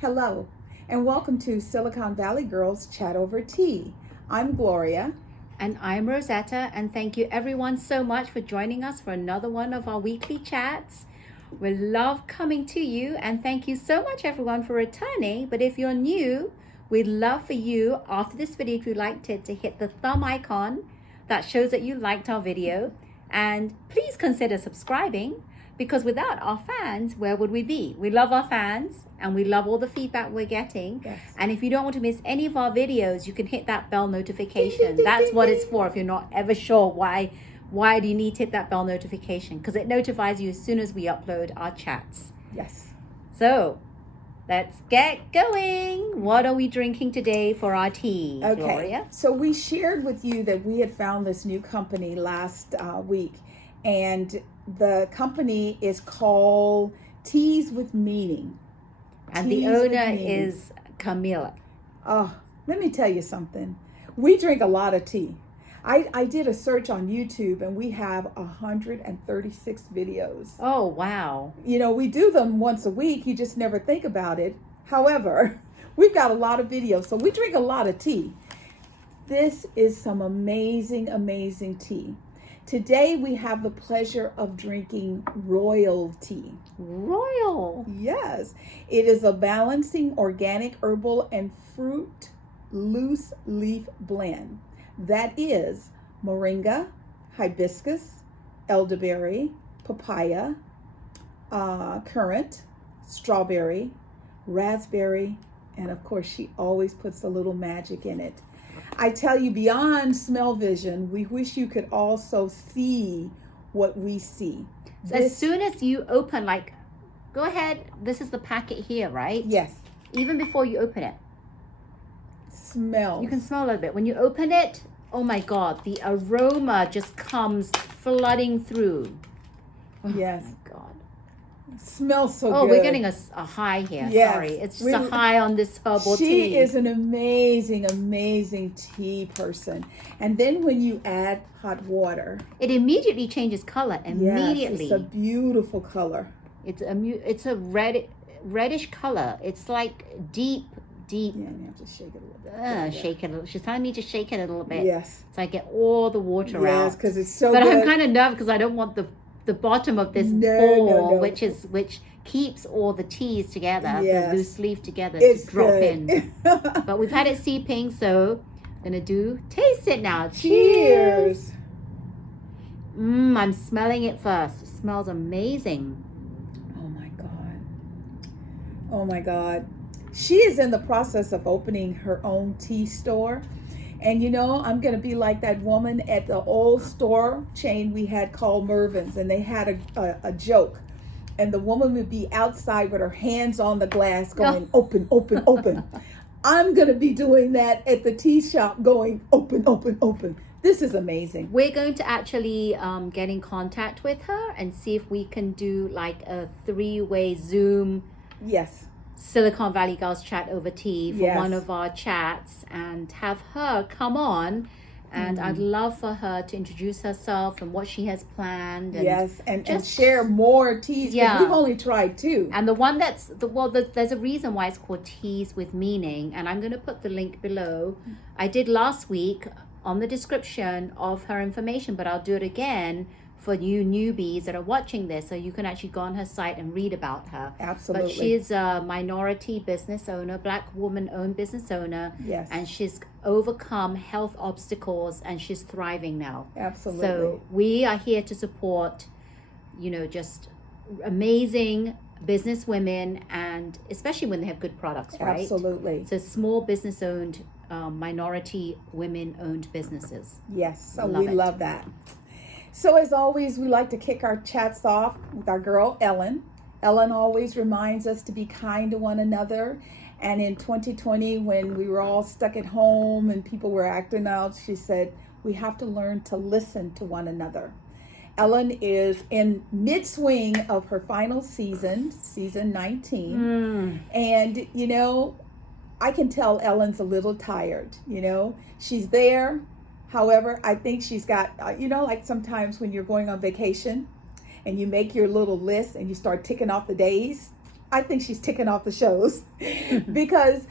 Hello, and welcome to Silicon Valley Girls Chat Over Tea. I'm Gloria. And I'm Rosetta, and thank you everyone so much for joining us for another one of our weekly chats. We love coming to you, and thank you so much everyone for returning. But if you're new, we'd love for you, after this video, if you liked it, to hit the thumb icon that shows that you liked our video. And please consider subscribing, because without our fans, where would we be? We love our fans, and we love all the feedback we're getting. Yes. And if you don't want to miss any of our videos, you can hit that bell notification. Ding, ding, ding, That's ding, what ding. it's for. If you're not ever sure why do you need to hit that bell notification? Because it notifies you as soon as we upload our chats. Yes. So let's get going. What are we drinking today for our tea, Okay. Gloria? So we shared with you that we had found this new company last week, and the company is called Teas with Meaning. And the Teas with owner Meaning. is Camilla. Oh, let me tell you something. We drink a lot of tea. I did a search on YouTube, and we have 136 videos. Oh, wow. You know, we do them once a week. You just never think about it. However, we've got a lot of videos, so we drink a lot of tea. This is some amazing, amazing tea. Today, we have the pleasure of drinking royal tea. Royal. Yes, it is a balancing organic herbal and fruit loose leaf blend. That is Moringa, Hibiscus, Elderberry, Papaya, Currant, Strawberry, Raspberry, and of course she always puts a little magic in it. I tell you, beyond smell vision, we wish you could also see what we see. So as soon as you open, go ahead, this is the packet here, right? Yes, Even before you open it, smell. you can smell a little bit. When you open it, oh my God, the aroma just comes flooding through. Yes. Oh my God. Smells so Oh, good. we're getting a high here. Yes. Sorry. It's just a high on this herbal tea. She is an amazing, amazing tea person. And then when you add hot water, It immediately changes color. Immediately. yes, it's a beautiful color. It's a reddish color. It's like deep. Yeah, you have to shake it a little bit. Shake it a little. She's telling me to shake it a little bit. Yes. So I get all the water out. Yes, because it's so But good. I'm kind of nervous because I don't want the bottom of this No, ball, no. which keeps all the teas together, Yes. the loose leaf together, It's to drop good. in. But we've had it seeping, so I'm gonna taste it now. Cheers. I'm smelling it first. It smells amazing. Oh my God. Oh my God. She is in the process of opening her own tea store. And you know, I'm going to be like that woman at the old store chain we had called Mervin's, and they had a joke. And the woman would be outside with her hands on the glass going, open, open, open. I'm going to be doing that at the tea shop going, open, open, open. This is amazing. We're going to actually get in contact with her and see if we can do like a 3-way Zoom Yes. Silicon Valley Girls Chat Over Tea for Yes. one of our chats and have her come on. And I'd love for her to introduce herself and what she has planned. And Yes, and just share more teas. 'Cause Yeah. we've only tried 2. And the one there's a reason why it's called Teas with Meaning. And I'm going to put the link below. I did last week on the description of her information, but I'll do it again for you newbies that are watching this, so you can actually go on her site and read about her. Absolutely. But she's a minority business owner, Black woman-owned business owner. Yes. And she's overcome health obstacles, and she's thriving now. Absolutely. So we are here to support, just amazing business women, and especially when they have good products, right? Absolutely. So small business-owned, minority women-owned businesses. Yes, so Love we it. love that. So as always, we like to kick our chats off with our girl, Ellen. Ellen always reminds us to be kind to one another. And in 2020, when we were all stuck at home and people were acting out, she said, we have to learn to listen to one another. Ellen is in mid-swing of her final season 19. And, I can tell Ellen's a little tired, She's there. However, I think she's got, like sometimes when you're going on vacation and you make your little list and you start ticking off the days, I think she's ticking off the shows because,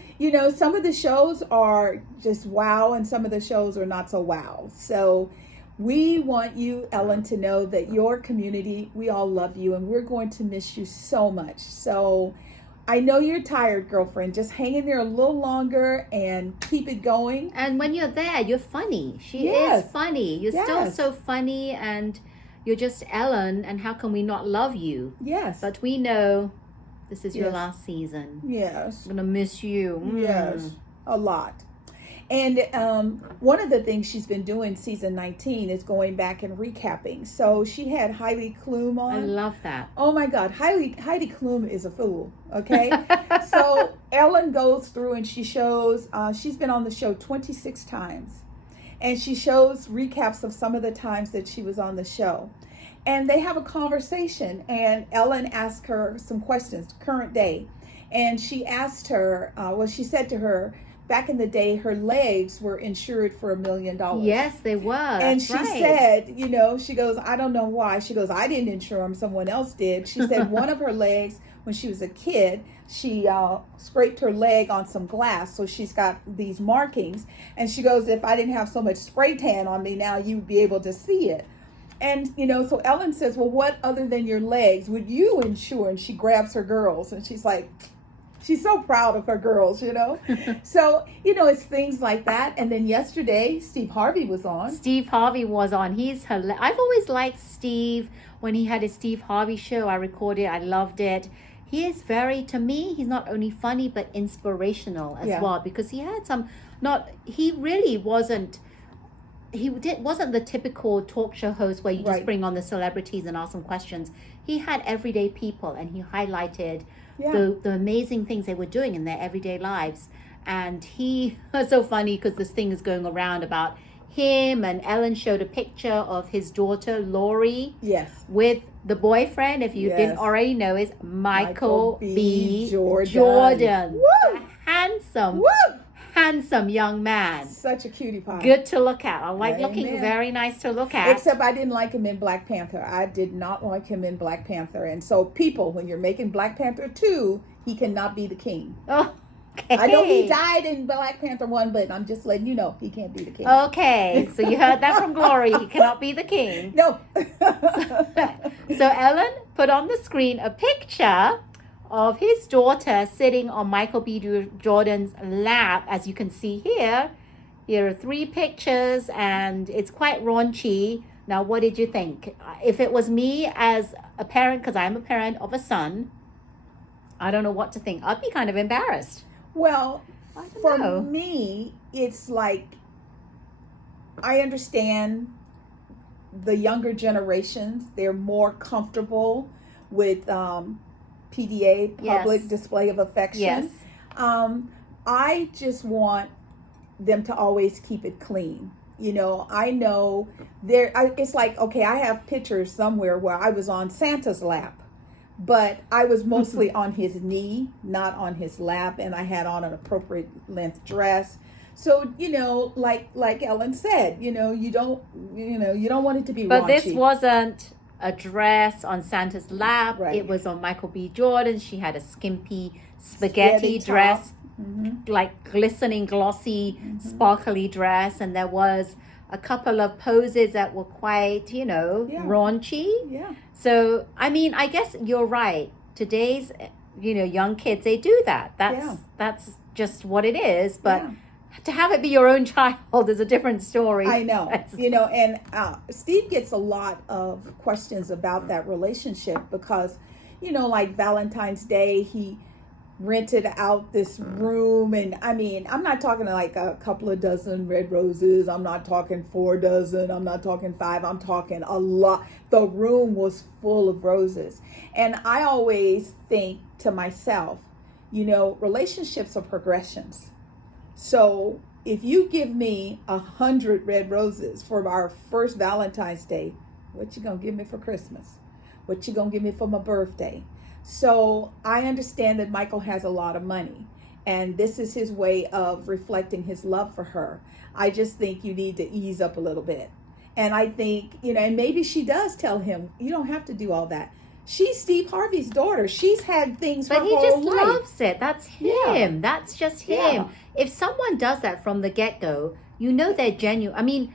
some of the shows are just wow and some of the shows are not so wow. So we want you, Ellen, to know that your community, we all love you and we're going to miss you so much. So I know you're tired, girlfriend. Just hang in there a little longer and keep it going. And when you're there, you're funny. She is funny. You're still so funny, and you're just Ellen, and how can we not love you? Yes. But we know this is your last season. Yes. I'm going to miss you. Yes, a lot. And one of the things she's been doing season 19 is going back and recapping. So she had Heidi Klum on. I love that. Oh my God, Heidi Klum is a fool, okay? So Ellen goes through and she shows, she's been on the show 26 times. And she shows recaps of some of the times that she was on the show. And they have a conversation, and Ellen asked her some questions, current day. And she asked her, she said to her, back in the day, her legs were insured for $1 million. Yes, they were. And she said, she goes, I don't know why. She goes, I didn't insure them. Someone else did. She said one of her legs, when she was a kid, she scraped her leg on some glass. So she's got these markings. And she goes, if I didn't have so much spray tan on me now, you'd be able to see it. And, so Ellen says, well, what other than your legs would you insure? And she grabs her girls and she's like, she's so proud of her girls, So, it's things like that. And then yesterday, Steve Harvey was on. He's hilarious. I've always liked Steve. When he had his Steve Harvey show, I recorded. I loved it. He is to me, he's not only funny, but inspirational as well. Because he had wasn't the typical talk show host where you just bring on the celebrities and ask them questions. He had everyday people, and he highlighted the amazing things they were doing in their everyday lives. And he was so funny because this thing is going around about him, and Ellen showed a picture of his daughter Lori with the boyfriend, if you didn't already know, is Michael B. Jordan. Woo! Handsome young man. Such a cutie pie. Good to look at. I like looking, very nice to look at. Except I didn't like him in Black Panther. I did not like him in Black Panther. And so people, when you're making Black Panther 2, he cannot be the king. Oh, okay. I know he died in Black Panther 1, but I'm just letting you know he can't be the king. Okay, so you heard that from Glory. He cannot be the king. No. So Ellen put on the screen a picture of his daughter sitting on Michael B. Jordan's lap. As you can see here are 3 pictures, and it's quite raunchy. Now, what did you think? If it was me as a parent, because I'm a parent of a son, I don't know what to think. I'd be kind of embarrassed. Well, for me, it's like, I understand the younger generations, they're more comfortable with PDA, public display of affection. Yes. I just want them to always keep it clean. I know it's like, okay, I have pictures somewhere where I was on Santa's lap, but I was mostly on his knee, not on his lap, and I had on an appropriate length dress. So, like Ellen said, you don't want it to be But raunchy. this wasn't a dress on Santa's lap. Right. It was on Michael B. Jordan. She had a skimpy spaghetti dress, like glistening, glossy, sparkly dress. And there was a couple of poses that were quite, raunchy. Yeah. So, I guess you're right. Today's, young kids, they do that. That's just what it is. But to have it be your own child is a different story. I know, and Steve gets a lot of questions about that relationship because, like Valentine's Day, he rented out this room. And I'm not talking like a couple of dozen red roses. I'm not talking 4 dozen. I'm not talking 5. I'm talking a lot. The room was full of roses. And I always think to myself, relationships are progressions. So if you give me 100 red roses for our first Valentine's Day, what you gonna give me for Christmas? What you gonna give me for my birthday? So I understand that Michael has a lot of money, and this is his way of reflecting his love for her. I just think you need to ease up a little bit. And I think, and maybe she does tell him, you don't have to do all that. She's Steve Harvey's daughter. She's had things But her he whole just life. loves it. That's him. Yeah. That's just him. Yeah. If someone does that from the get-go, you know they're genuine. I mean,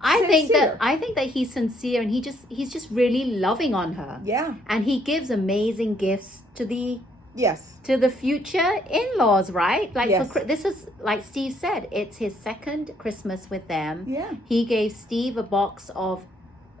I think that he's sincere, and he's just really loving on her. Yeah. And he gives amazing gifts to the Yes. to the future in-laws, right? Like Yes. this is, like Steve said, it's his second Christmas with them. Yeah. He gave Steve a box of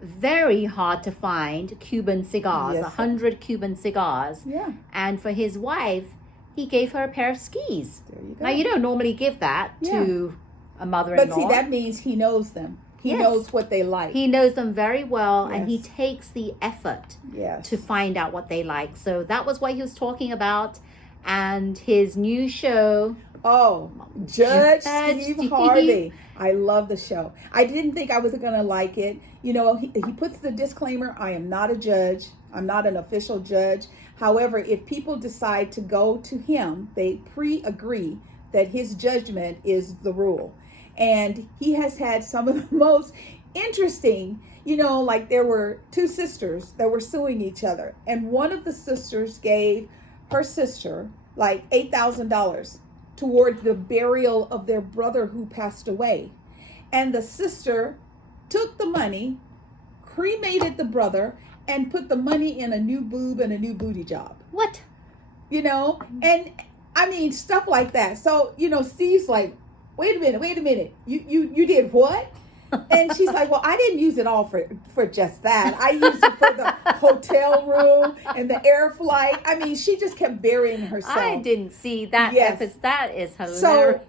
very hard to find Cuban cigars, Yes. 100 Cuban cigars. Yeah. And for his wife, he gave her a pair of skis. There you go. Now, you don't normally give that to a mother-in-law. But see, that means he knows them. He Yes. knows what they like. He knows them very well, and he Yes. takes the effort Yes. to find out what they like. So that was what he was talking about. And his new show. Oh, Judge Judge Steve Steve. Harvey. I love the show. I didn't think I was going to like it. You know, he puts the disclaimer, I am not a judge. I'm not an official judge. However, if people decide to go to him, they pre-agree that his judgment is the rule. And he has had some of the most interesting, you know, like there were two sisters that were suing each other. And one of the sisters gave her sister like $8,000 toward the burial of their brother who passed away. And the sister took the money, cremated the brother, and put the money in a new boob and a new booty job. What? You know? And I mean, stuff like that. So, you know, Steve's like, wait a minute. You did what? And she's like, well, I didn't use it all for just that. I used it for the hotel room and the air flight. I mean, she just kept burying herself. I didn't see that. Yes. Episode. That is hilarious. So,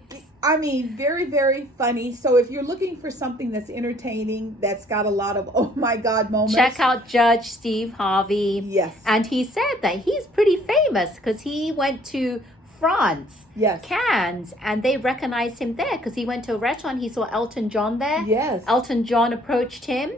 I mean, very, very funny. So if you're looking for something that's entertaining, that's got a lot of, oh my God moments. Check out Judge Steve Harvey. Yes. And he said that he's pretty famous because he went to France, Yes. Cannes, and they recognized him there because he went to a restaurant. He saw Elton John there. Yes. Elton John approached him,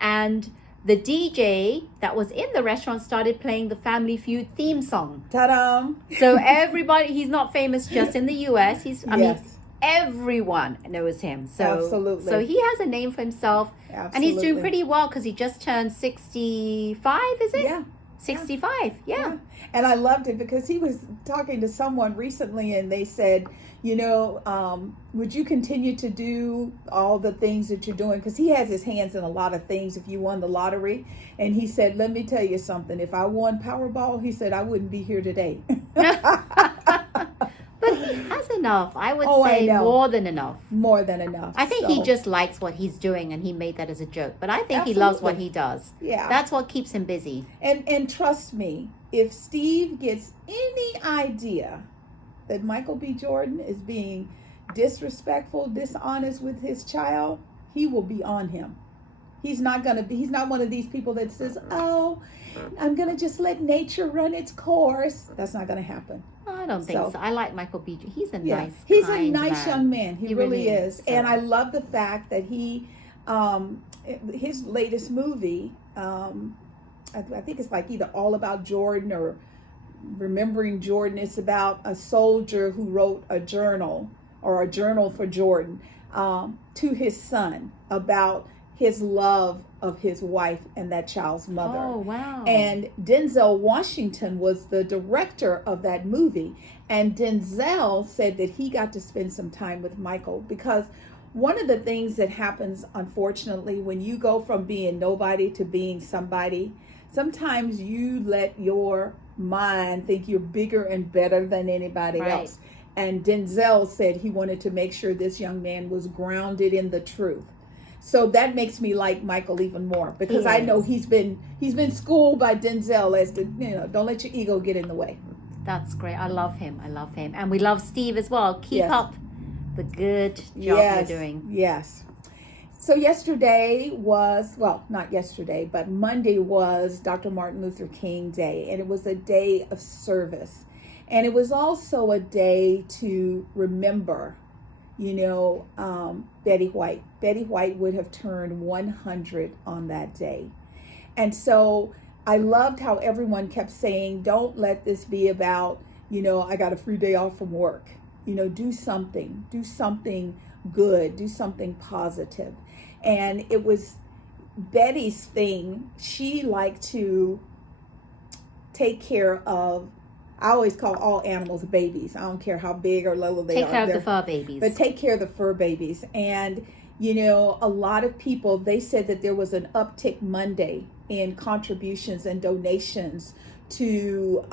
and the DJ that was in the restaurant started playing the Family Feud theme song. Ta-da. So everybody, he's not famous just in the U.S. I mean, Yes. everyone knows him. So Absolutely. So he has a name for himself, and he's doing Absolutely. pretty well because he just turned 65. Is it? Yeah. 65. Yeah. And I loved it because he was talking to someone recently and they said, you know, would you continue to do all the things that you're doing? Because he has his hands in a lot of things if you won the lottery. And he said, let me tell you something. If I won Powerball, he said, I wouldn't be here today. But he has enough. I would Oh, I say know. more than enough. More than enough. I think So, he just likes what he's doing and he made that as a joke. But I think he loves what Absolutely. he does. Yeah. That's what keeps him busy. And trust me, if Steve gets any idea that Michael B. Jordan is being disrespectful, dishonest with his child, he will be on him. He's not one of these people that says, oh, I'm going to just let nature run its course. That's not going to happen. I don't think so. I like Michael B. He's a nice, He's kind a nice man. young man. He really is. So- And I love the fact that he, his latest movie, I think it's like either All About Jordan or Remembering Jordan. It's about a soldier who wrote a journal or a journal for Jordan to his son about his love of his wife and that child's mother. Oh, wow. And Denzel Washington was the director of that movie. And Denzel said that he got to spend some time with Michael because one of the things that happens, unfortunately, when you go from being nobody to being somebody, sometimes you let your mind think you're bigger and better than anybody Right. else. And Denzel said he wanted to make sure this young man was grounded in the truth. So that makes me like Michael even more because I know he's been schooled by Denzel as to, you know, don't let your ego get in the way. That's great. I love him. And we love Steve as well. Keep Yes. up the good job Yes, you're doing. yes. So yesterday was, well, not yesterday, but Monday was Dr. Martin Luther King Day, and it was a day of service. And it was also a day to remember, you know, Betty White. Betty White would have turned 100 on that day. And so I loved how everyone kept saying, don't let this be about, you know, I got a free day off from work. You know, do something good, do something positive. And it was Betty's thing. She liked to take care of, I always call all animals babies. I don't care how big or little they are. Take care of the fur babies. But take care of the fur babies. And, you know, a lot of people, they said that there was an uptick Monday in contributions and donations to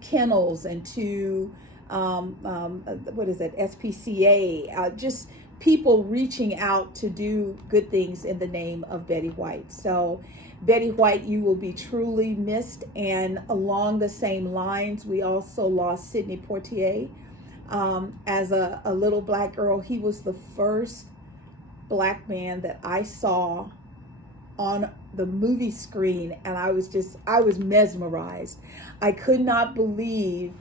kennels and to, what is it, SPCA, just people reaching out to do good things in the name of Betty White. So Betty White, you will be truly missed. And along the same lines, we also lost Sidney Poitier as a little black girl. He was the first black man that I saw on the movie screen, and I was mesmerized. I could not believe.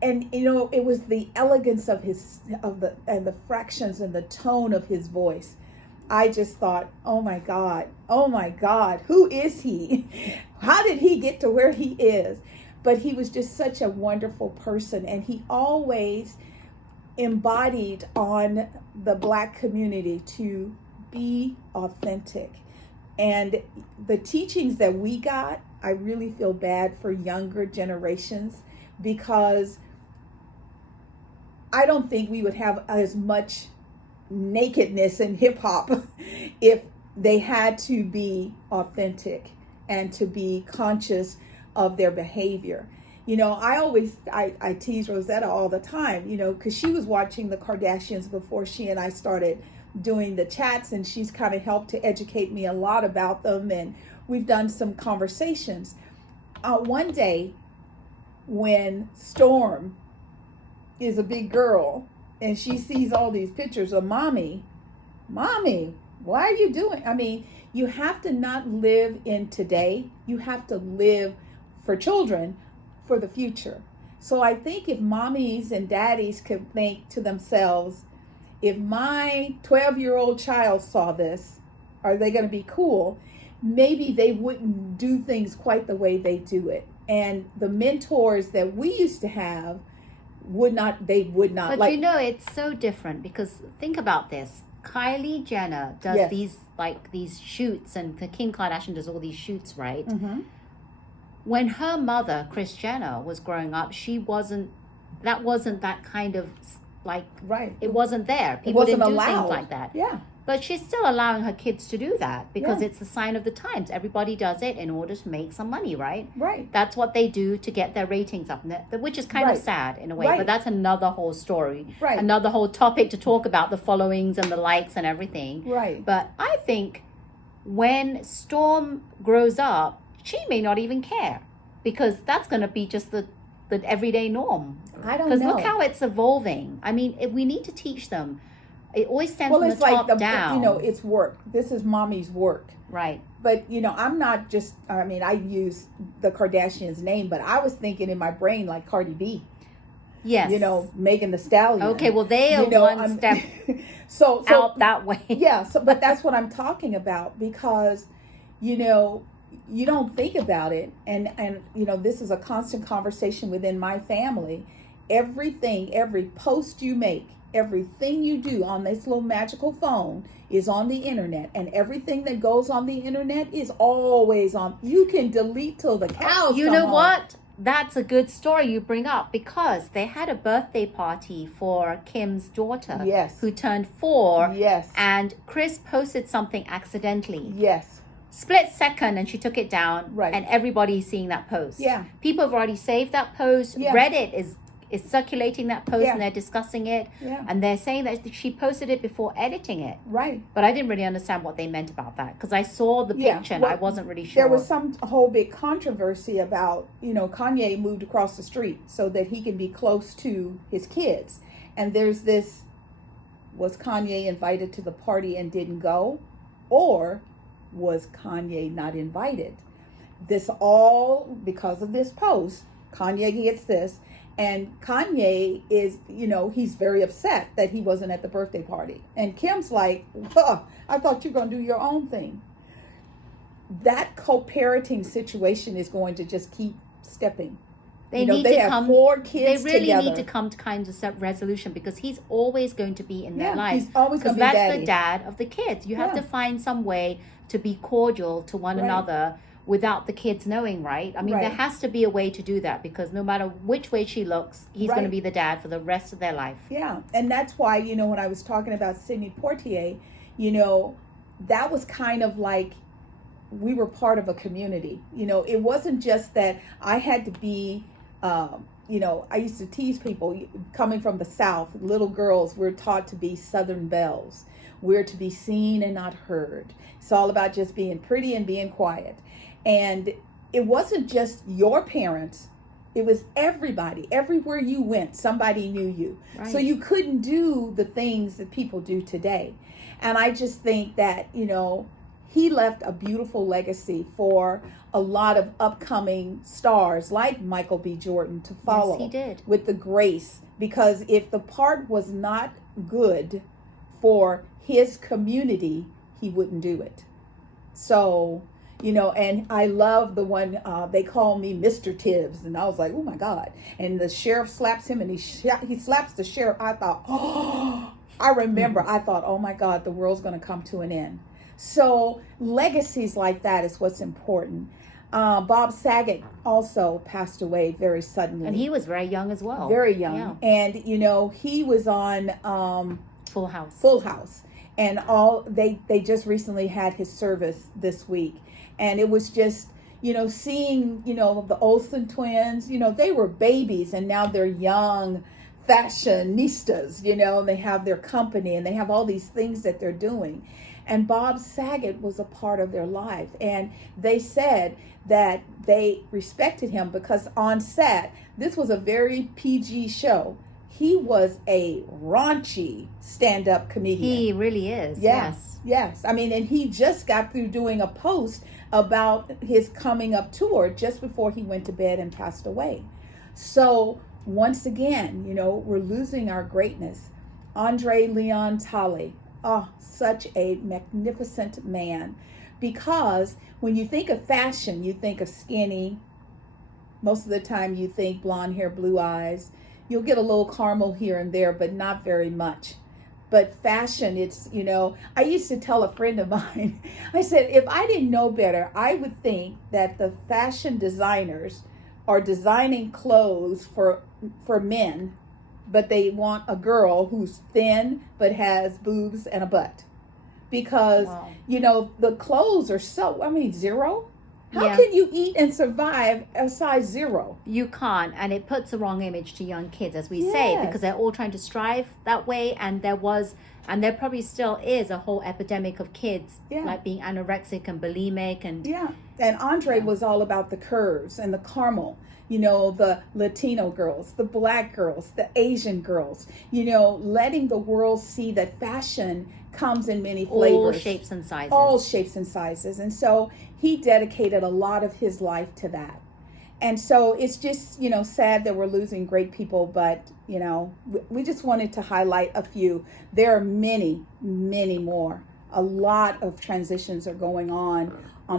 And you know, it was the elegance of the fractions and the tone of his voice. I just thought, oh my God, who is he? How did he get to where he is? But he was just such a wonderful person, and he always embodied on the black community to be authentic. And the teachings that we got, I really feel bad for younger generations, because I don't think we would have as much nakedness in hip hop if they had to be authentic and to be conscious of their behavior. You know, I tease Rosetta all the time, you know, because she was watching the Kardashians before she and I started doing the chats, and she's kind of helped to educate me a lot about them, and we've done some conversations. One day when Storm is a big girl and she sees all these pictures of mommy, why are you doing? I mean, you have to not live in today. You have to live for children for the future. So I think if mommies and daddies could think to themselves, if my 12-year-old child saw this, are they going to be cool? Maybe they wouldn't do things quite the way they do it. And the mentors that we used to have would not. But like, you know, it's so different, because think about this. Kylie Jenner does these shoots, and Kim Kardashian does all these shoots, right? Mm-hmm. When her mother, Kris Jenner, was growing up, that wasn't that kind of, like, right. It wasn't there. People didn't do allowed. things like that. Yeah. But she's still allowing her kids to do that, because Yeah. it's a sign of the times. Everybody does it in order to make some money, right? Right. That's what they do to get their ratings up, which is kind of sad in a way. Right. But that's another whole story, Right. another whole topic to talk about, the followings and the likes and everything. Right. But I think when Storm grows up, she may not even care, because that's going to be just the everyday norm. I don't know. Because look how it's evolving. I mean, we need to teach them. It always stands from the top down. You know, it's work. This is mommy's work. Right. But, you know, I'm not just, I mean, I use the Kardashians' name, but I was thinking in my brain like Cardi B. Yes. You know, Megan Thee Stallion. Okay, well, they are one step so out that way. Yeah, but that's what I'm talking about, because, you know, you don't think about it. And you know, this is a constant conversation within my family. Everything, every post you make, everything you do on this little magical phone is on the internet, and everything that goes on the internet is always on. You can delete till the cows You come know home. what? That's a good story you bring up, because they had a birthday party for Kim's daughter, Yes. who turned 4. Yes. And Chris posted something accidentally. Yes. Split second, and she took it down. Right. And everybody's seeing that post. Yeah. People have already saved that post. Yeah. Reddit is circulating that post, Yeah. and they're discussing it. Yeah. And they're saying that she posted it before editing it. Right. But I didn't really understand what they meant about that, because I saw the Yeah, picture and well, I wasn't really sure. There was some whole big controversy about, you know, Kanye moved across the street so that he can be close to his kids. And there's this, was Kanye invited to the party and didn't go? Or was Kanye not invited? This all because of this post. Kanye gets this. And Kanye is, you know, he's very upset that he wasn't at the birthday party. And Kim's like, I thought you were going to do your own thing. That co-parenting situation is going to just keep stepping. They you know, need they to have come. 4 kids They really together. need to come to kind of resolution, because he's always going to be in their Yeah, lives. he's always Because gonna be that's daddy. the dad of the kids. You have Yeah. to find some way to be cordial to one Right. another without the kids knowing, right? I mean, Right. there has to be a way to do that, because no matter which way she looks, he's going to Right. be the dad for the rest of their life. Yeah, and that's why, when I was talking about Sidney Poitier, that was kind of like we were part of a community. It wasn't just that I had to be, I used to tease people coming from the South. Little girls, we're taught to be Southern belles. We're to be seen and not heard. It's all about just being pretty and being quiet. And it wasn't just your parents. It was everybody. Everywhere you went, somebody knew you. Right. So you couldn't do the things that people do today. And I just think that, he left a beautiful legacy for a lot of upcoming stars like Michael B. Jordan to follow. Yes, he did. With the grace. Because if the part was not good for his community, he wouldn't do it. So, and I love the one, they call me Mr. Tibbs. And I was like, oh my God. And the sheriff slaps him and he slaps the sheriff. I thought, I thought, oh my God, the world's going to come to an end. So legacies like that is what's important. Bob Saget also passed away very suddenly. And he was very young as well. Very young. Yeah. And, he was on Full House. Full House. And they just recently had his service this week. And it was just, seeing, the Olsen twins, they were babies and now they're young fashionistas, and they have their company and they have all these things that they're doing. And Bob Saget was a part of their life. And they said that they respected him because on set, this was a very PG show. He was a raunchy stand-up comedian. He really is. Yes. I mean, and he just got through doing a post about his coming up tour just before he went to bed and passed away. So once again, we're losing our greatness. Andre Leon Talley. Oh, such a magnificent man. Because when you think of fashion, you think of skinny. Most of the time you think blonde hair, blue eyes. You'll get a little caramel here and there, but not very much. But fashion, it's, I used to tell a friend of mine, I said, if I didn't know better, I would think that the fashion designers are designing clothes for men, but they want a girl who's thin but has boobs and a butt. Because, wow. The clothes are zero. How can you eat and survive a size 0? You can't, and it puts the wrong image to young kids, as we say, because they're all trying to strive that way. And there probably still is a whole epidemic of kids like being anorexic and bulimic and And Andre was all about the curves and the caramel. The Latino girls, the Black girls, the Asian girls. Letting the world see that fashion comes in many flavors. All shapes and sizes. All shapes and sizes. And so he dedicated a lot of his life to that. And so it's just, sad that we're losing great people, but, we just wanted to highlight a few. There are many, many more. A lot of transitions are going on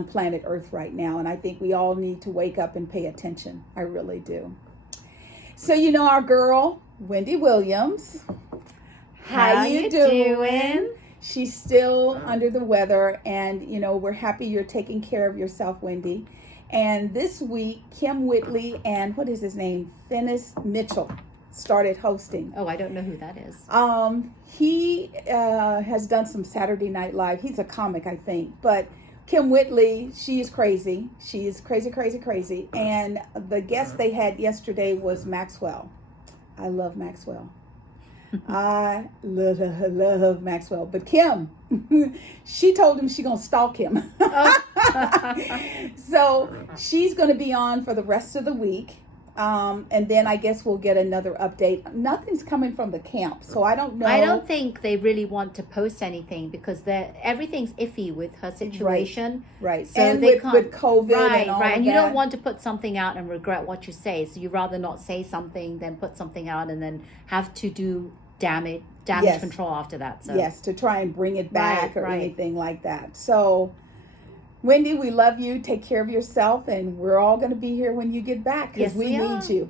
planet Earth right now. And I think we all need to wake up and pay attention. I really do. So, our girl, Wendy Williams. How you doing? She's still under the weather, and we're happy you're taking care of yourself, Wendy. And this week, Kim Whitley and what is his name, Finis Mitchell, started hosting. Oh, I don't know who that is. He has done some Saturday Night Live. He's a comic, I think, but Kim Whitley, she is crazy. She is crazy, crazy, crazy. And the guest they had yesterday was Maxwell. I love Maxwell. I love Maxwell. But Kim, she told him she's going to stalk him. So she's going to be on for the rest of the week. And then I guess we'll get another update. Nothing's coming from the camp, so I don't know. I don't think they really want to post anything because everything's iffy with her situation. Right. So and they with COVID and all right. And you that. don't want to put something out and regret what you say. So you rather not say something than put something out and then have to do damage control after that. So yes, to try and bring it back or anything like that. So Wendy, we love you. Take care of yourself, and we're all going to be here when you get back because we need you.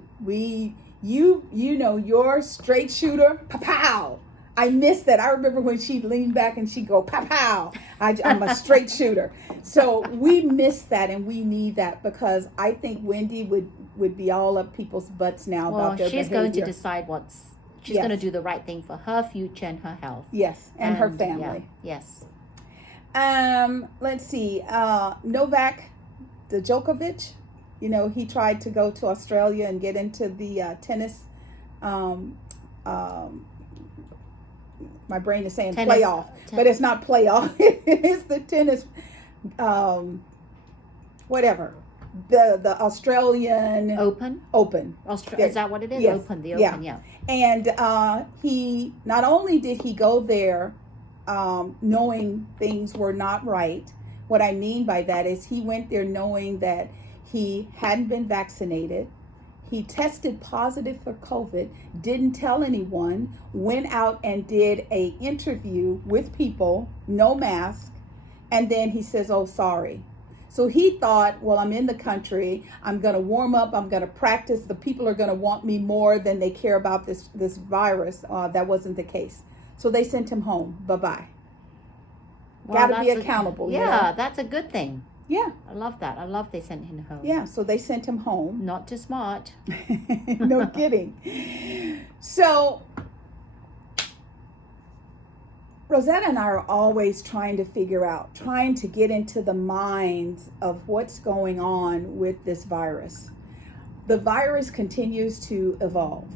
You're straight shooter. Pow! I miss that. I remember when she'd lean back and she'd go, pow, pow. I'm a straight shooter. So we miss that, and we need that, because I think Wendy would be all up people's butts now about their behavior. She's going to decide she's Yes. going to do the right thing for her future and her health. Yes, and her family. Yeah, yes. Let's see. Novak Djokovic, he tried to go to Australia and get into the tennis. My brain is saying playoff, but it's not playoff. It's the tennis, whatever. The Australian Open. Is that what it is? Yes. Open. The Open. Yeah. And he not only did he go there, knowing things were not right. What I mean by that is he went there knowing that he hadn't been vaccinated. He tested positive for COVID, didn't tell anyone, went out and did an interview with people, no mask, and then he says, oh, sorry. So he thought, well, I'm in the country, I'm going to warm up, I'm going to practice, the people are going to want me more than they care about this virus. That wasn't the case. So they sent him home. Bye-bye. Well, got to be accountable. Yeah, that's a good thing. Yeah. I love that. I love they sent him home. Yeah, so they sent him home. Not too smart. No kidding. So Rosetta and I are always trying to get into the minds of what's going on with this virus. The virus continues to evolve.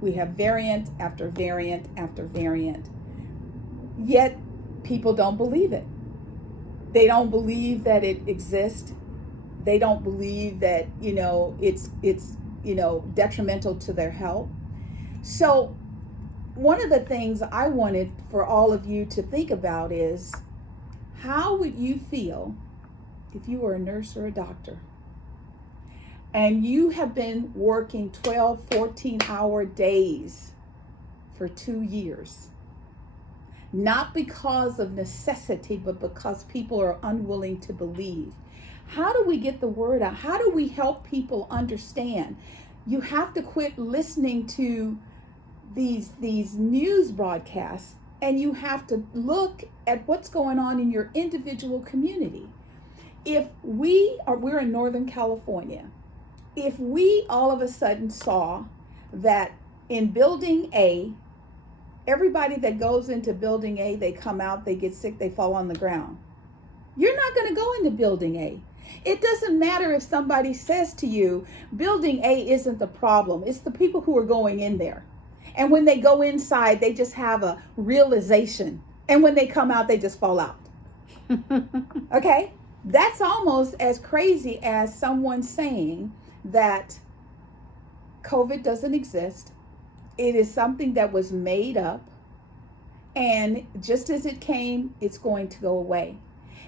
We have variant after variant after variant. Yet people don't believe it. They don't believe that it exists. They don't believe that, it's detrimental to their health. So one of the things I wanted for all of you to think about is, how would you feel if you were a nurse or a doctor and you have been working 12, 14-hour days for 2 years? Not because of necessity, but because people are unwilling to believe. How do we get the word out? How do we help people understand? You have to quit listening to these news broadcasts, and you have to look at what's going on in your individual community. If we're in Northern California, if we all of a sudden saw that in Building A, everybody that goes into Building A, they come out, they get sick, they fall on the ground. You're not going to go into Building A. It doesn't matter if somebody says to you, Building A isn't the problem. It's the people who are going in there. And when they go inside, they just have a realization. And when they come out, they just fall out. Okay? That's almost as crazy as someone saying that COVID doesn't exist. It is something that was made up, and just as it came, it's going to go away.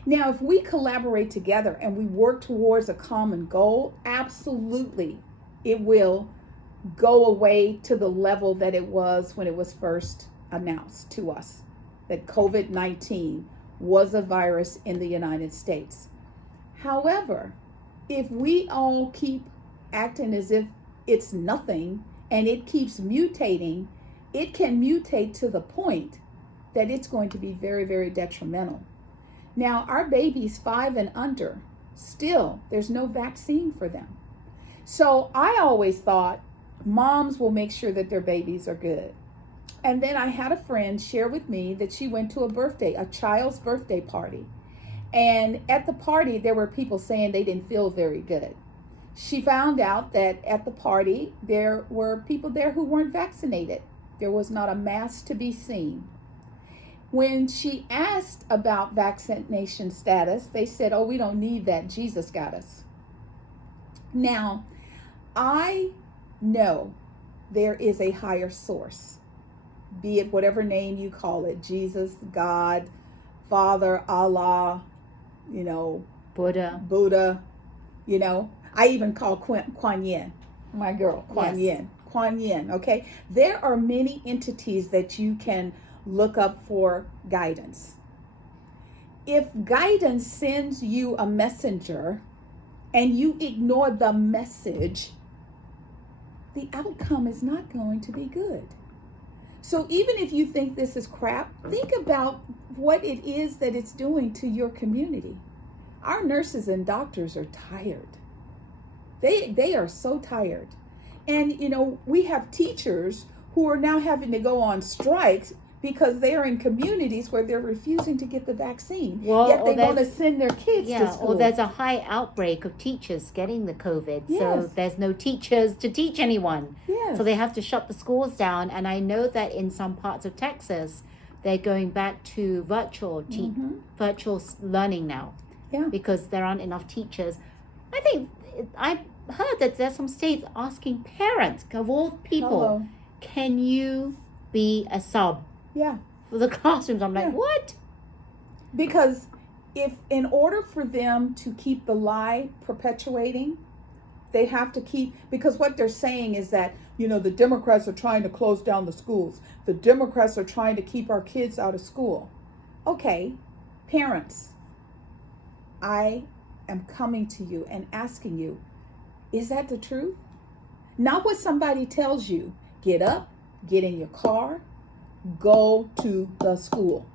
Now, if we collaborate together and we work towards a common goal, absolutely, it will go away to the level that it was when it was first announced to us, that COVID-19 was a virus in the United States. However, if we all keep acting as if it's nothing, and it keeps mutating, it can mutate to the point that it's going to be very, very detrimental. Now, our babies 5 and under, still, there's no vaccine for them. So I always thought moms will make sure that their babies are good. And then I had a friend share with me that she went to a child's birthday party. And at the party, there were people saying they didn't feel very good. She found out that at the party, there were people there who weren't vaccinated. There was not a mask to be seen. When she asked about vaccination status, they said, oh, we don't need that. Jesus got us. Now, I know there is a higher source, be it whatever name you call it, Jesus, God, Father, Allah, Buddha, I even call Kuan Yin, my girl, Kuan Yin, okay? There are many entities that you can look up for guidance. If guidance sends you a messenger and you ignore the message, the outcome is not going to be good. So even if you think this is crap, think about what it is that it's doing to your community. Our nurses and doctors are tired. They are so tired. And, you know, we have teachers who are now having to go on strikes because they are in communities where they're refusing to get the vaccine. Well, yet they want to send their kids to school. Or there's a high outbreak of teachers getting the COVID. Yes. So there's no teachers to teach anyone. Yes. So they have to shut the schools down. And I know that in some parts of Texas, they're going back to virtual learning now. Yeah. Because there aren't enough teachers. I heard that there's some states asking parents of all people, Hello. Can you be a sub? Yeah. For the classrooms. I'm like, what? Because if in order for them to keep the lie perpetuating, they have to keep, because what they're saying is that, you know, the Democrats are trying to close down the schools. The Democrats are trying to keep our kids out of school. Okay, parents, I am coming to you and asking you, is that the truth? Not what somebody tells you. Get up, get in your car, go to the school.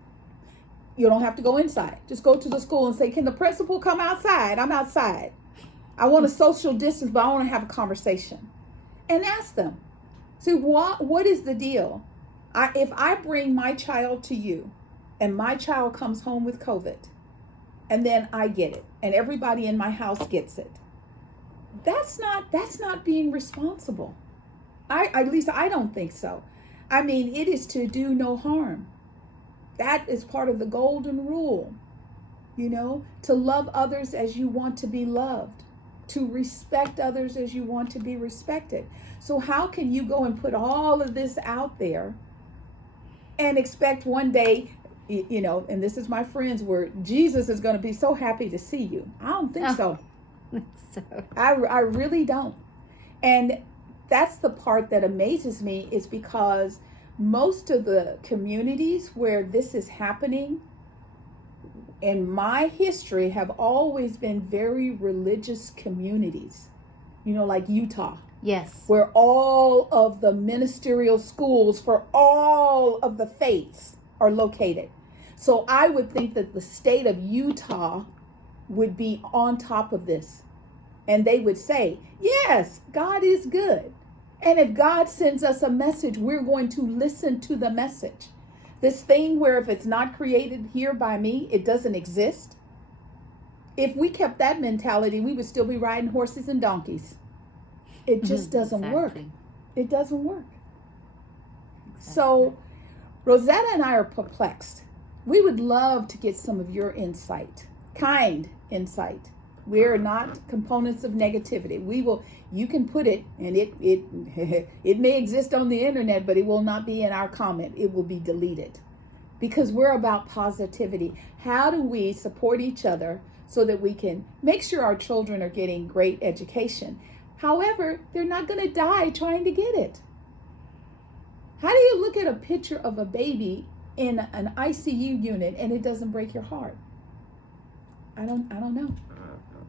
You don't have to go inside. Just go to the school and say, can the principal come outside? I'm outside. I want a social distance, but I want to have a conversation. And ask them. See, what is the deal? If I bring my child to you and my child comes home with COVID, and then I get it, and everybody in my house gets it, that's not being responsible. At least I don't think so. I mean, it is to do no harm. That is part of the golden rule, you know, to love others as you want to be loved, to respect others as you want to be respected. So how can you go and put all of this out there and expect one day, you know, and this is my friend's word, Jesus is going to be so happy to see you? I don't think so. I really don't. And that's the part that amazes me, is because most of the communities where this is happening in my history have always been very religious communities, you know, like Utah. Yes. Where all of the ministerial schools for all of the faiths are located. So I would think that the state of Utah would be on top of this. And they would say, yes, God is good. And if God sends us a message, we're going to listen to the message. This thing where if it's not created here by me, it doesn't exist. If we kept that mentality, we would still be riding horses and donkeys. It just doesn't work. It doesn't work. Exactly. So Rosetta and I are perplexed. We would love to get some of your insight, kind insight. We're not components of negativity. You can put it, and it may exist on the internet, but it will not be in our comment. It will be deleted, because we're about positivity. How do we support each other so that we can make sure our children are getting great education? However, they're not going to die trying to get it. How do you look at a picture of a baby in an ICU unit and it doesn't break your heart? I don't know.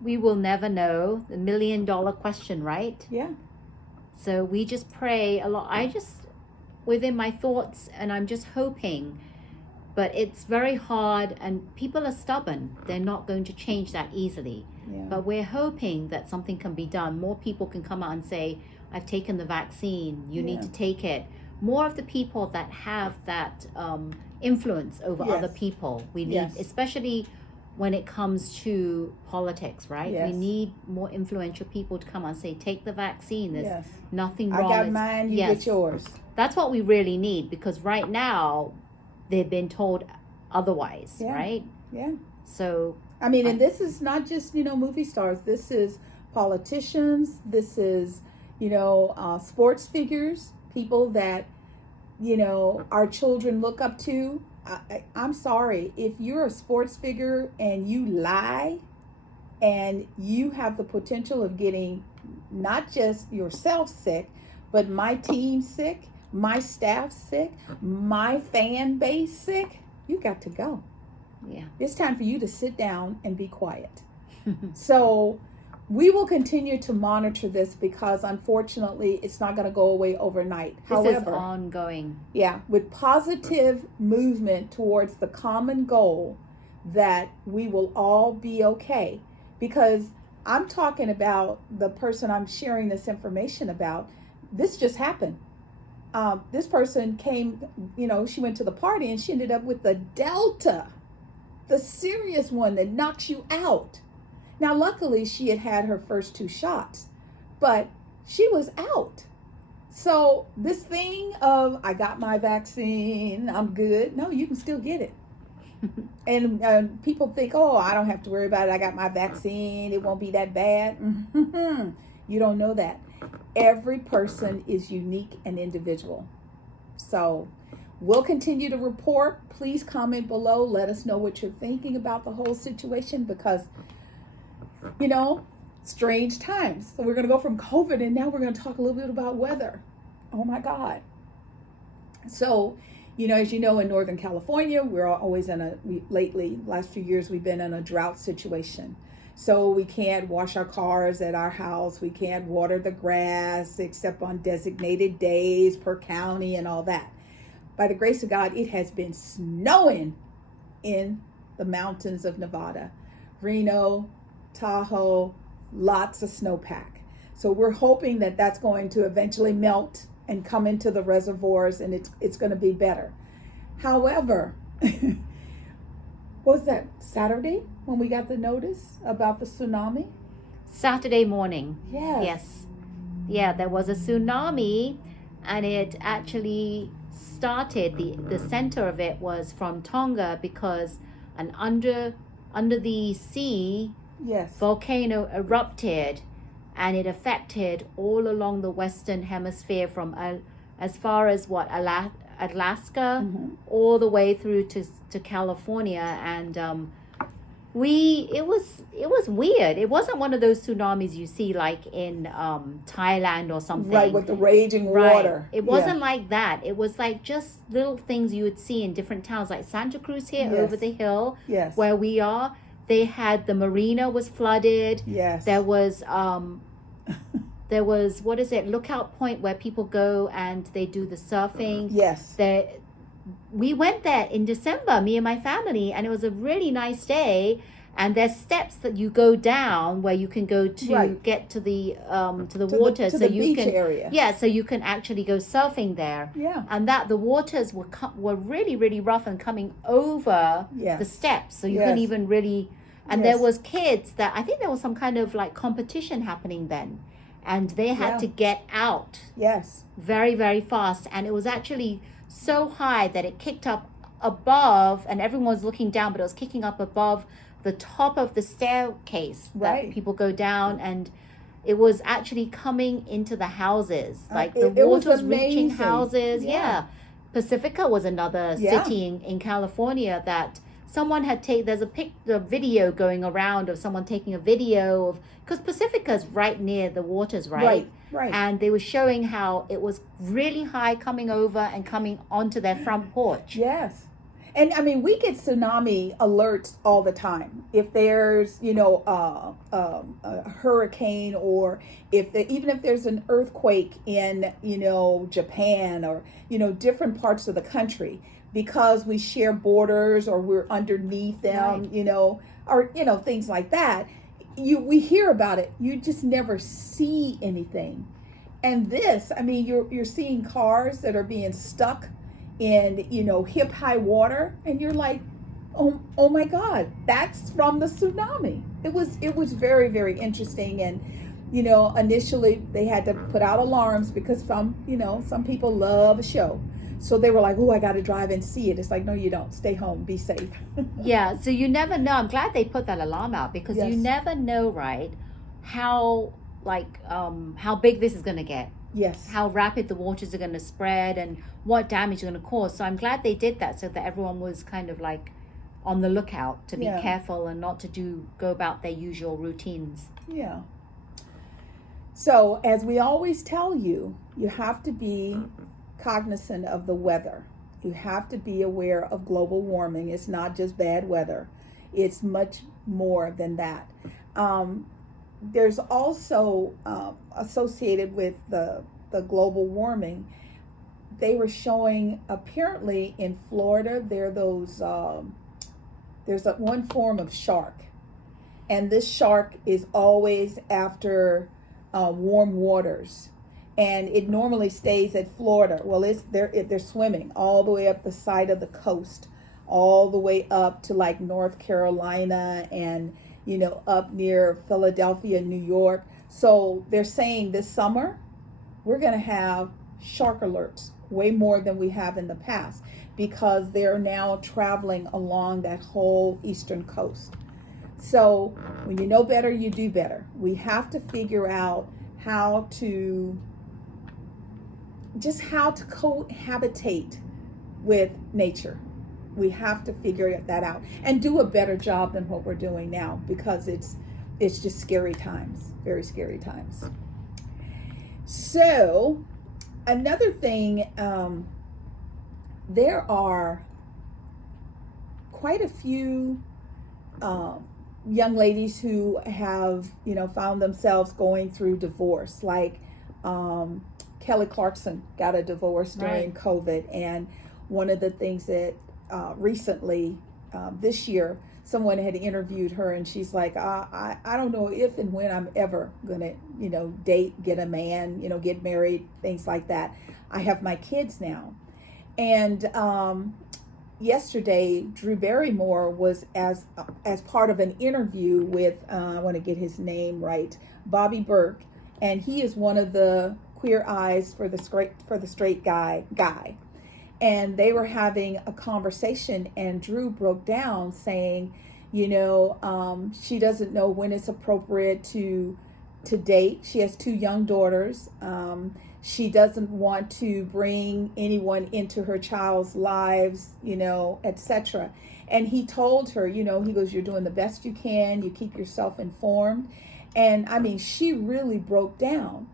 We will never know. The $1 million question, right? Yeah. So we just pray a lot. Within my thoughts, and I'm just hoping, but it's very hard, and people are stubborn. They're not going to change that easily. Yeah. But we're hoping that something can be done. More people can come out and say, I've taken the vaccine. You need to take it. More of the people that have that influence over other people. We need, especially when it comes to politics, right? Yes. We need more influential people to come and say, take the vaccine. There's nothing wrong. I got mine, you get yours. That's what we really need, because right now they've been told otherwise, right? Yeah. So, I mean, and this is not just, movie stars. This is politicians. This is, sports figures, people that, our children look up to. I'm sorry, if you're a sports figure and you lie and you have the potential of getting not just yourself sick, but my team sick, my staff sick, my fan base sick, you got to go. Yeah. It's time for you to sit down and be quiet. So we will continue to monitor this because unfortunately it's not going to go away overnight. This is ongoing. Yeah, with positive movement towards the common goal that we will all be okay. Because I'm talking about the person I'm sharing this information about. This just happened. This person came, she went to the party and she ended up with the Delta, the serious one that knocks you out. Now, luckily, she had her first 2 shots, but she was out. So this thing of, I got my vaccine, I'm good. No, you can still get it. And people think, oh, I don't have to worry about it. I got my vaccine. It won't be that bad. You don't know that. Every person is unique and individual. So we'll continue to report. Please comment below. Let us know what you're thinking about the whole situation because, strange times. So we're going to go from COVID and now we're going to talk a little bit about weather. Oh my God. So, as you know, in Northern California, we're always last few years, we've been in a drought situation. So we can't wash our cars at our house. We can't water the grass except on designated days per county and all that. By the grace of God, it has been snowing in the mountains of Nevada, Reno, Tahoe, lots of snowpack. So we're hoping that that's going to eventually melt and come into the reservoirs and it's going to be better. However, what was that, Saturday when we got the notice about the tsunami? Saturday morning. Yes. Yeah, there was a tsunami and it actually started, the center of it was from Tonga because an under the sea volcano erupted and it affected all along the Western Hemisphere from as far as Alaska, all the way through to California, and it was weird. It wasn't one of those tsunamis you see like in Thailand or something, right, with the raging water. It wasn't like that. It was like just little things you would see in different towns, like Santa Cruz here over the hill, where we are. They had the marina was flooded. Yes. There was what is it? Lookout Point where people go and they do the surfing. Yes. We went there in December, me and my family, and it was a really nice day. And there's steps that you go down where you can go to get to the water, so you beach area. Yeah, so you can actually go surfing there. Yeah. And that the waters were really, really rough and coming over the steps, so you couldn't even really. And there was kids that I think there was some kind of like competition happening then, and they had to get out. Yes. Very, very fast, and it was actually so high that it kicked up above, and everyone was looking down, but it was kicking up above the top of the staircase that people go down, and it was actually coming into the houses, like the water was reaching houses. Pacifica was another city in California that someone had there's a video going around of someone taking a video of, because Pacifica's right near the waters, right, and they were showing how it was really high coming over and coming onto their front porch. Yes. And I mean, we get tsunami alerts all the time. If there's, a hurricane, or even if there's an earthquake in, Japan, or, different parts of the country, because we share borders or we're underneath them, or, things like that. We hear about it. You just never see anything. And this, I mean, you're seeing cars that are being stuck in, hip high water, and you're like, oh my God, that's from the tsunami. It was very, very interesting. And, initially they had to put out alarms because some people love a show. So they were like, oh, I got to drive and see it. It's like, no, you don't. Stay home. Be safe. Yeah. So you never know. I'm glad they put that alarm out because you never know, right, how big this is going to get. Yes. How rapid the waters are going to spread and what damage is going to cause. So I'm glad they did that so that everyone was kind of like on the lookout to be careful and not to go about their usual routines. Yeah. So as we always tell you, you have to be cognizant of the weather. You have to be aware of global warming. It's not just bad weather. It's much more than that. there's also associated with the global warming. They were showing apparently in Florida there's one form of shark, and this shark is always after warm waters, and it normally stays at Florida. Well, they're swimming all the way up the side of the coast, all the way up to like North Carolina and up near Philadelphia, New York. So they're saying this summer we're going to have shark alerts way more than we have in the past, because they're now traveling along that whole eastern coast. So when you know better, you do better. We have to figure out how to cohabitate with nature. We have to figure that out and do a better job than what we're doing now, because it's just scary times, very scary times. So another thing, there are quite a few young ladies who have found themselves going through divorce, like Kelly Clarkson got a divorce during COVID, and one of the things that recently this year someone had interviewed her, and she's like, I don't know if and when I'm ever gonna date, get a man, get married, things like that. I have my kids now. And yesterday Drew Barrymore was as part of an interview with I want to get his name right, Bobby Burke, and he is one of the queer eyes for the straight guy. And they were having a conversation, and Drew broke down saying, she doesn't know when it's appropriate to date. She has 2 young daughters. She doesn't want to bring anyone into her child's lives, etc. And he told her, he goes, you're doing the best you can. You keep yourself informed. And I mean, she really broke down.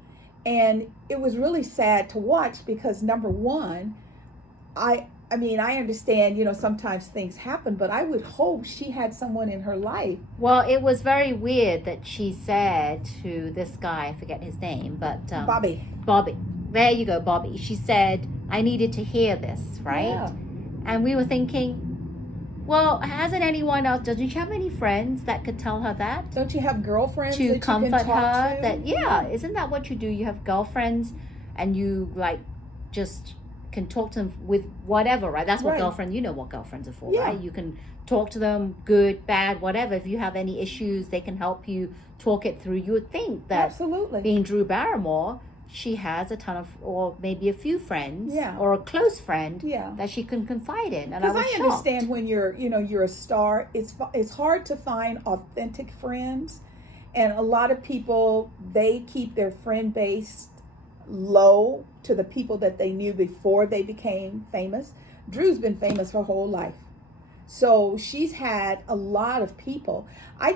And it was really sad to watch, because number one, I understand, sometimes things happen, but I would hope she had someone in her life. Well, it was very weird that she said to this guy, I forget his name, but Bobby. There you go, Bobby. She said, I needed to hear this, right? Yeah. And we were thinking, well, hasn't anyone else, doesn't she have any friends that could tell her that? Don't you have girlfriends to that comfort you can talk her? to? That isn't that what you do? You have girlfriends, and you just can talk to them with whatever, right? That's what girlfriends, what girlfriends are for, right? You can talk to them, good, bad, whatever. If you have any issues, they can help you talk it through. You would think that absolutely, being Drew Barrymore, she has a ton of, or maybe a few friends, or a close friend that she can confide in. And because I understand when you're a star, it's hard to find authentic friends, and a lot of people, they keep their friend base low to the people that they knew before they became famous. Drew's been famous her whole life, so she's had a lot of people. I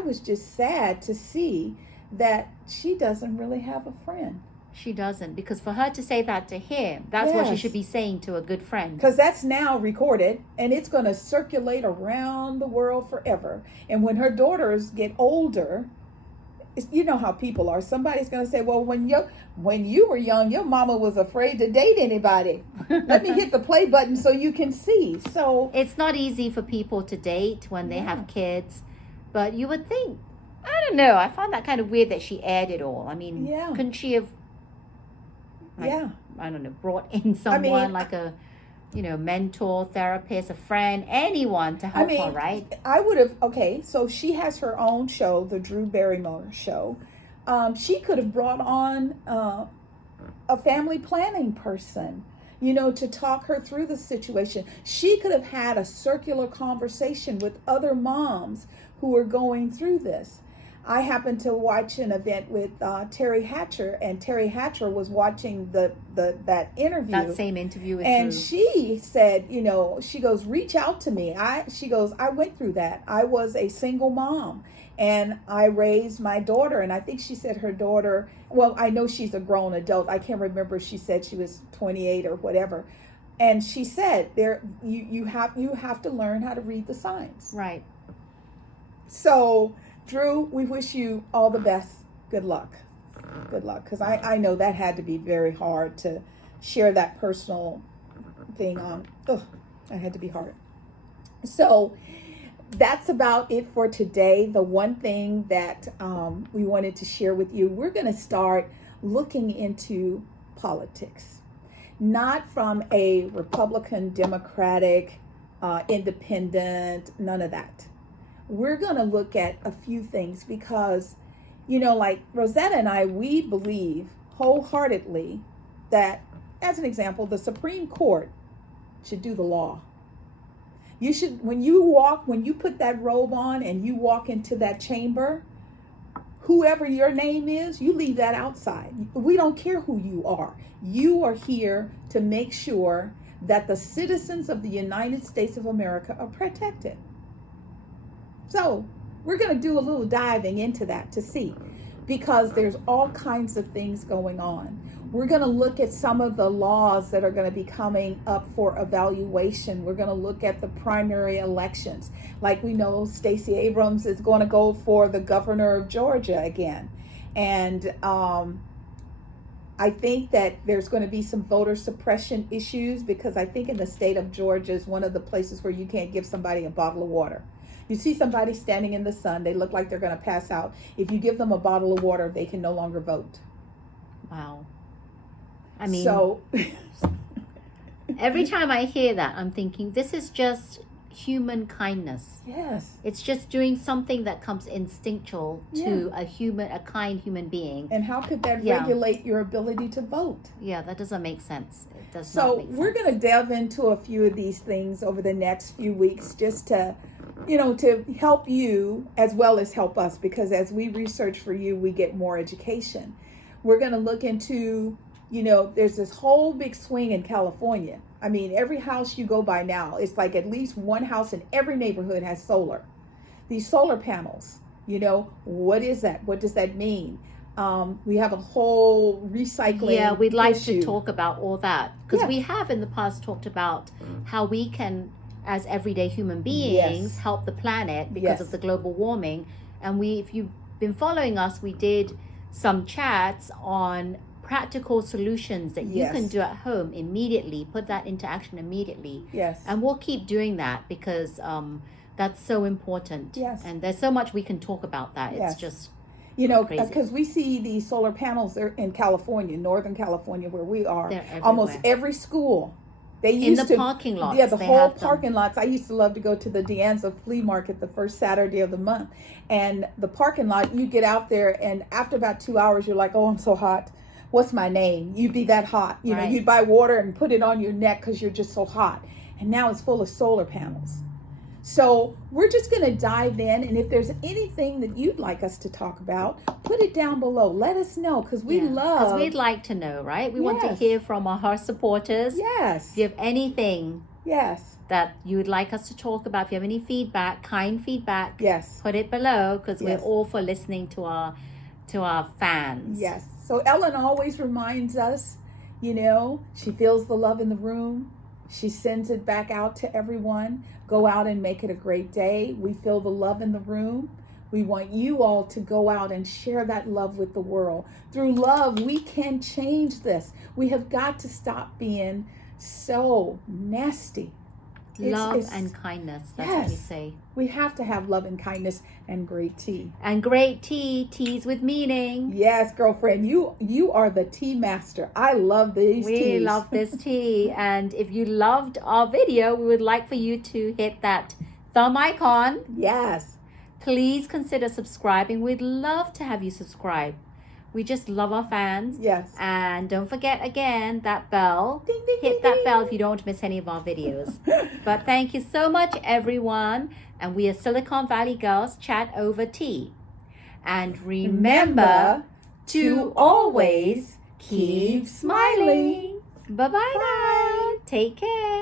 was just sad to see that she doesn't really have a friend. She doesn't, because for her to say that to him, that's what she should be saying to a good friend. Because that's now recorded, and it's going to circulate around the world forever. And when her daughters get older, you know how people are. Somebody's going to say, well, when you were young, your mama was afraid to date anybody. Let me hit the play button so you can see. So it's not easy for people to date when they have kids, but you would think, I don't know, I found that kind of weird that she aired it all. I mean, couldn't she have I don't know, brought in someone like a mentor, therapist, a friend, anyone to help her, right? I would have, so she has her own show, the Drew Barrymore Show. She could have brought on a family planning person, to talk her through the situation. She could have had a circular conversation with other moms who are going through this. I happened to watch an event with Terry Hatcher, and Terry Hatcher was watching that interview. That same interview with and Drew. She said, she goes, reach out to me. She goes, I went through that. I was a single mom, and I raised my daughter. And I think she said her daughter, well, I know she's a grown adult. I can't remember if she said she was 28 or whatever. And she said, you have to learn how to read the signs. Right. So Drew, we wish you all the best. Good luck. Good luck. Because I know that had to be very hard to share that personal thing on. That had to be hard. So that's about it for today. The one thing that we wanted to share with you, we're going to start looking into politics, not from a Republican, Democratic, independent, none of that. We're going to look at a few things because, like Rosetta and I, we believe wholeheartedly that, as an example, the Supreme Court should do the law. You should, when you put that robe on and you walk into that chamber, whoever your name is, you leave that outside. We don't care who you are. You are here to make sure that the citizens of the United States of America are protected. So we're going to do a little diving into that to see, because there's all kinds of things going on. We're going to look at some of the laws that are going to be coming up for evaluation. We're going to look at the primary elections. Like we know, Stacey Abrams is going to go for the governor of Georgia again. And I think that there's going to be some voter suppression issues, because I think in the state of Georgia is one of the places where you can't give somebody a bottle of water. You see somebody standing in the sun, they look like they're going to pass out. If you give them a bottle of water, they can no longer vote. Wow. I mean, so every time I hear that, I'm thinking this is just human kindness. Yes. It's just doing something that comes instinctual to a kind human being. And how could that regulate your ability to vote? Yeah, that doesn't make sense. It does not make sense. So we're going to delve into a few of these things over the next few weeks, just to, to help you as well as help us, because as we research for you, we get more education. We're going to look into, there's this whole big swing in California. I mean, every house you go by now, it's like at least one house in every neighborhood has solar. These solar panels, what is that? What does that mean? We have a whole recycling Yeah, we'd like issue. to talk about all that, because we have in the past talked about how we can, as everyday human beings, help the planet because of the global warming. And if you've been following us, we did some chats on practical solutions that you can do at home immediately, put that into action immediately. Yes. And we'll keep doing that, because that's so important. Yes. And there's so much we can talk about that. It's just because we see these solar panels in California, Northern California, where we are. Almost every school. They used in the parking lots. Yeah, the whole parking lots. I used to love to go to the De Anza flea market the first Saturday of the month. And the parking lot, you get out there, and after about 2 hours, you're like, oh, I'm so hot. What's my name? You'd be that hot. You'd buy water and put it on your neck because you're just so hot. And now it's full of solar panels. So we're just going to dive in. And if there's anything that you'd like us to talk about, put it down below. Let us know, because we'd like to know, right? We want to hear from our supporters. Yes. If you have anything that you would like us to talk about, if you have any feedback, kind feedback, put it below, because we're all for listening to our fans. Yes. So Ellen always reminds us, she feels the love in the room. She sends it back out to everyone. Go out and make it a great day. We feel the love in the room. We want you all to go out and share that love with the world. Through love, we can change this. We have got to stop being so nasty. Love and kindness, that's what we say. We have to have love and kindness and great tea. And great tea, teas with meaning. Yes, girlfriend, you are the tea master. I love these teas. We love this tea. And if you loved our video, we would like for you to hit that thumb icon. Yes. Please consider subscribing. We'd love to have you subscribe. We just love our fans. Yes. And don't forget, again, that bell. Ding, ding, Hit ding, that ding. bell if you don't want to miss any of our videos. But thank you so much, everyone. And we are Silicon Valley Girls Chat Over Tea. And remember to always keep smiling. Bye-bye now. Take care.